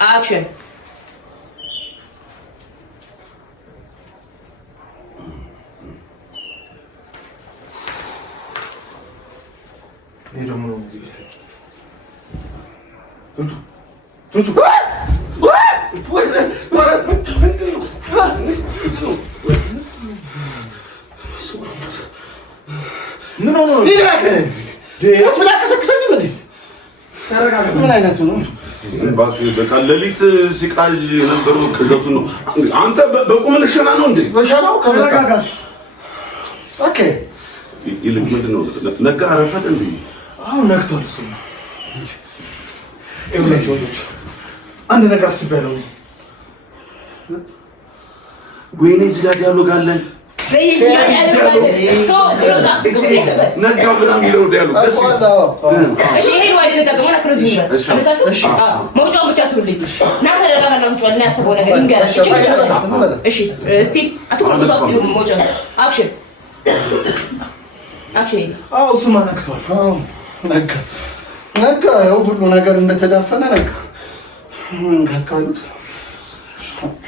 Action. በቃ ሌሊት ሲቃዥ የነበረው ከጀቱ ነው። አንተ በቁም ልሽና ነው እንዴ? በሻላው ከመረጋጋት ኦኬ። ይልቅ ምንድን ነው ነጋ አረፈደ እንዴ? አሁን ነግቷል። እሱ ይኸውላችሁ ወንዶች አንድ ነገር አስቤያለሁ። ወይኔ እዚህ ጋር ዲያሎግ አለን። ነጋ ምናምን ይለው ዲያሎግ ደስ እሺ ይሄ ነው አይደል? ተገመና ክሮዚ አመሳሹ መውጫው ብቻ ስሩልኝ እና ተረጋጋና ምንጭው እና ያሰበው ነገር ይንገራሽ። እሺ እስቲ አትቆጡ ታስቲ መውጫው አክሽን አክሽን። አዎ እሱማ ነግቷል። አዎ ነጋ ያው ሁሉ ነገር እንደተዳፈነ ነጋ ካሉት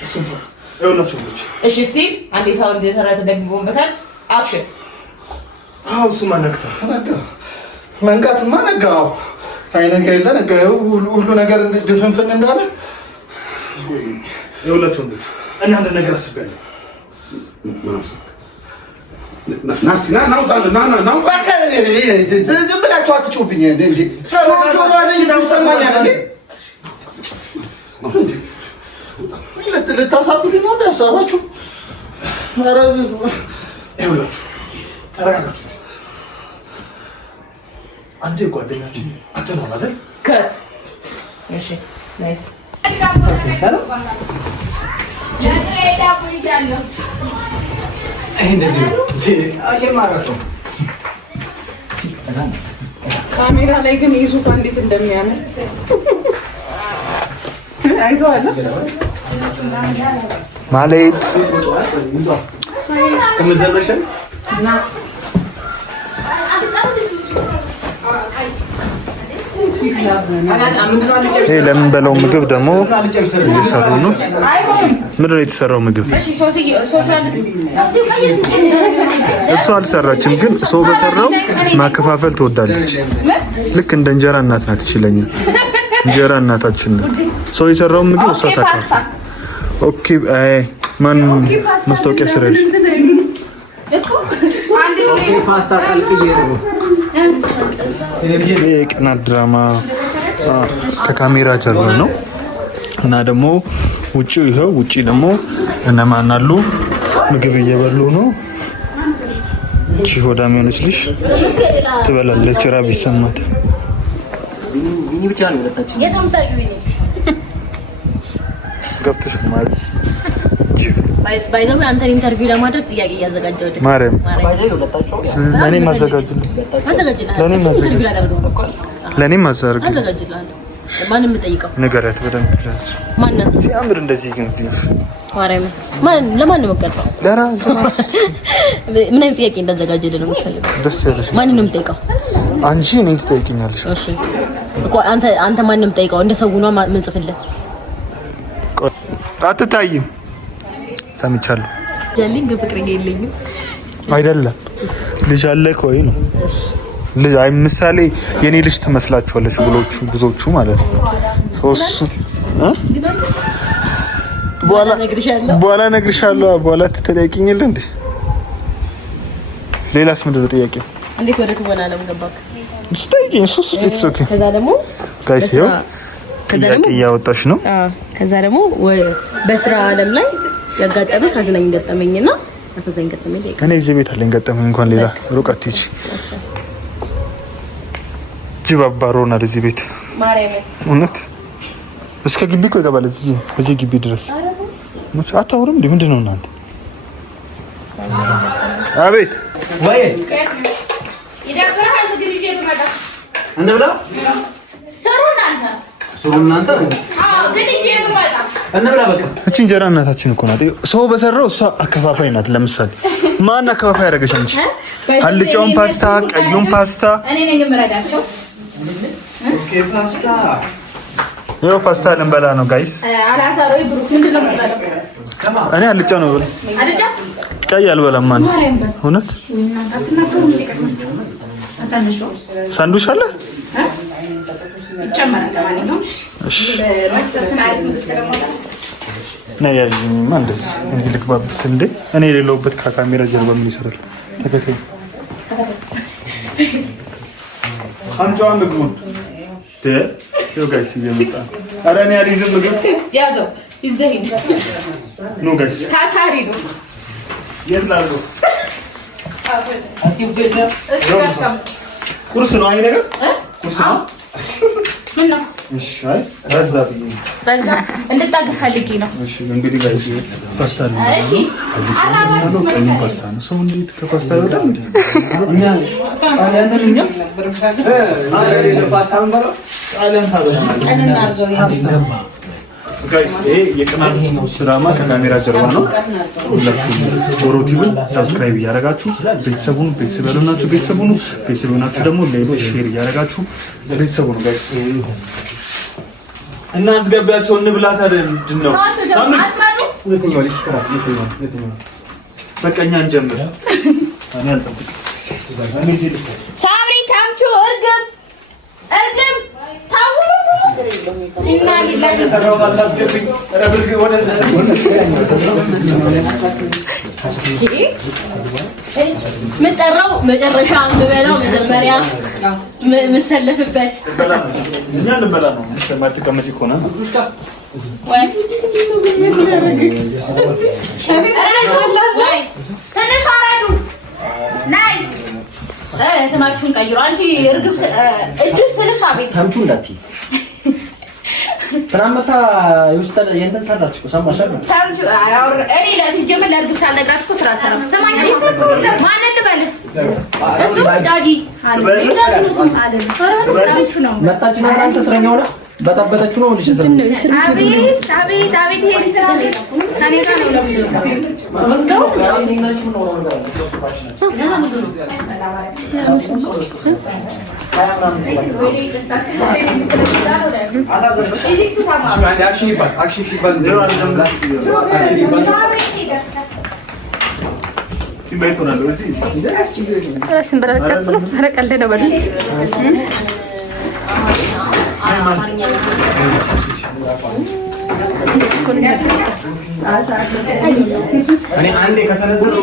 እሱ ይኸውላችሁ ልጅ እሺ እስቲ አንዴ ሳውንድ እንደተራተ ደግሞበታል። አክሽን። አዎ እሱማ ነግቷል። ነጋ መንጋትማ ነጋ። አይነጋ የለ ነጋ ሁሉ ነገር ድፍንፍን እንዳለ ይኸውላችሁ ልጅ እና አንድ ነገር አስቤያለሁ። ዝም ብላችሁ አትጩብኝ እንዴ! ልታሳብዱኝ ነው ያሳባችሁ? ይኸውላችሁ ተረጋጋችሁ። አንዴ ጓደኛችን አትነው አይደል? ከት እሺ ናይስ እንደዚህ ካሜራ ላይ ግን ይዙት እንዴት እንደሚያምር አይተዋል። ማለት ከመዘመረሽን ይሄ ለምን በለው ምግብ ደግሞ እየሰሩ ነው። ምንድን ነው የተሰራው ምግብ? እሷ አልሰራችም፣ ግን ሰው በሰራው ማከፋፈል ትወዳለች። ልክ እንደ እንጀራ እናት ናት። ይችላል እንጀራ እናታችን ነው። ሰው የሰራው ምግብ እሷ ታካፍል። ኦኬ አይ ማን ማስታወቂያ ስራሽ ፓስታ ቀልቅዬ ነው። የቅናት ድራማ ከካሜራ ጀርባ ነው እና ደግሞ ውጪው ይኸው ውጪ ደግሞ እነማን አሉ? ምግብ እየበሉ ነው። እቺ ሆዳም የሆነች ልጅ ትበላለች። ራብ ይሰማት። ይሄ ብቻ ነው ለታችን ገብተሽ ማለት ባይዘው አንተን ኢንተርቪው ለማድረግ ጥያቄ እያዘጋጀው አይደል? ማርያም ለኔ ማዘጋጅልኝ ለኔ ማዘጋጅልኝ ማንም ጠይቀው ነገራት በደንብ ለስ ማንነት ሲያምር እንደዚህ ግን ማርያም ለማን ነው መቀርጸው? ለራ ምን አይነት ጥያቄ እንዳዘጋጀልኝ ነው የምፈልገው። ደስ ያለሽ ማን ነው የምጠይቀው? አንቺ ነኝ ትጠይቂኛለሽ። እሺ እኮ አንተ ማን ነው የምጠይቀው? እንደ ሰው ነው ምን ጽፍልህ? አትታይም ሰምቻለሁ። ጀሊንግ ፍቅረኛ የለኝም አይደለም ልጅ አለክ ወይ ነው? ልጅ አይ ምሳሌ የኔ ልጅ ትመስላችኋለች ብዙዎቹ ማለት ነው። ሶስት በኋላ ነግርሻለሁ። በኋላ ትጠይቂኛለሽ እንዴ? ሌላስ ምንድን ነው ጥያቄው? እንዴት ወደ ትወና አለም ገባክ? እሱ ጠይቂኝ። እሱ ኦኬ። ከዛ ደግሞ ጋይስ ይኸው ጥያቄ እያወጣሽ ነው። ከዛ ደግሞ በስራ አለም ላይ ያጋጠመኝ አዝናኝ ገጠመኝና አሳዛኝ ገጠመኝ ላይ እኔ እዚህ ቤት አለኝ ገጠመኝ እንኳን ሌላ ሩቅ አትሂጂ። ጅብ አባሮናል እዚህ ቤት ማርያም እውነት እስከ ግቢ እኮ ይገባል። እዚህ ግቢ ድረስ አታውሩም እንዴ? ምንድን ነው እናንተ? አቤት ወይ ይደብራል። ምግብ ይዤ ብመጣ እንብላ ሰሩ እናንተ አዎ ግን ይዤ ብመጣ እንብላ በቃ። እቺ እንጀራ እናታችን እኮ ናት። ሰው በሰራው እሷ አከፋፋይ ናት። ለምሳሌ ማን አከፋፋይ ያደረገሽ አንቺ? አልጫውን ፓስታ፣ ቀዩን ፓስታ እኔ ነኝ የምረዳቸው። ያው ፓስታ ልንበላ ነው ጋይስ። አላዛሮ ብሩክ ምንድን ነው የምትበላው? እኔ አልጫ ነው ብለ አልጫ ቀይ አልበላም ማለት እውነት። ሳንዱች አለ ይጨመራል። ለማንኛውም እሺ መክሰስን አሪፍ ምግብ ስለማለት ነው ያዥኝማ። እንደዚህ እኔ ልግባበት እንዴ? እኔ የሌለውበት ከካሜራ ጀርባ ምን ይሰራል? ተከታይ አንቺው ምግቡን ደ ጋይስ እየመጣ ኧረ እኔ አልይዝም ምግብ ያዘው ይዘህ ሂድ። ኖ ጋይስ ታታሪ ነው የላሉ እሺ ቁርስ ነው አይ ነገር ቁርስ ነው ምን ነው? እሺ አይ በዛ ብዬ በዛ እንድታግፍ ፈልጌ ነው። እሺ እንግዲህ ጋይስ ፓስታ ነው። እሺ ነው ቀይ ፓስታ ነው። ሰው እንዴት ከፓስታ ይወጣል እንዴ? እኛ ጣሊያንን እኛ ፓስታ እንበላ ጣሊያን ታበዛ ጋይስ ይሄ የቅናት ድራማ ከካሜራ ጀርባ ነው። ሁላችሁም ዶሮ ቲቪን ሰብስክራይብ እያደረጋችሁ ቤተሰቡን ቤተሰብ ያልሆናችሁ ቤተሰቡን ቤተሰብ ሆናችሁ ደግሞ ሌሎች ሼር እያደረጋችሁ ቤተሰቡን ጋይስ እና አስገቢያቸው እንብላ። ታዲያ ምንድን ነው ሳምንት ሁለተኛው ልጅ ከራ ሁለተኛው በቃ እኛ እንጀምር። እኔ አልጠብቅም። ሳምሪ ታምቹ እርግብ ታው እና ሰራው አታስገብኝ። ረብርግ ወደዛ ምን ጠራው መጨረሻ የምበላው መጀመሪያ የምሰለፍበት እኛ እንበላ ነው። ማትቀመጪ ከሆነ ወይ ትንሽ አራዱ ናይ ስማችሁን ቀይሩ። አንቺ እርግብ እድል ስልሽ አቤት ታምቹ እንዳትዪ ትናንትና የውስጥ የእንትን ሰራች እኮ ሰማሽ አይደል? ታምቹ አራውር እኔ ለሲጀመር ለእርግብ ሳልነግራት እኮ ስራ አልሰራም። ሰማኝ ማንን ልበል? እሱ ዳጊ መጣች ነው አንተ እስረኛ ሆነ በጠበጠችው ነው ልጅ ሰው አቤት አቤት አቤት ይሄን ስራ ከኔ ጋር ነው ለብሶ አክሽን ሲባል እኔ አንዴ ከሰለዘለ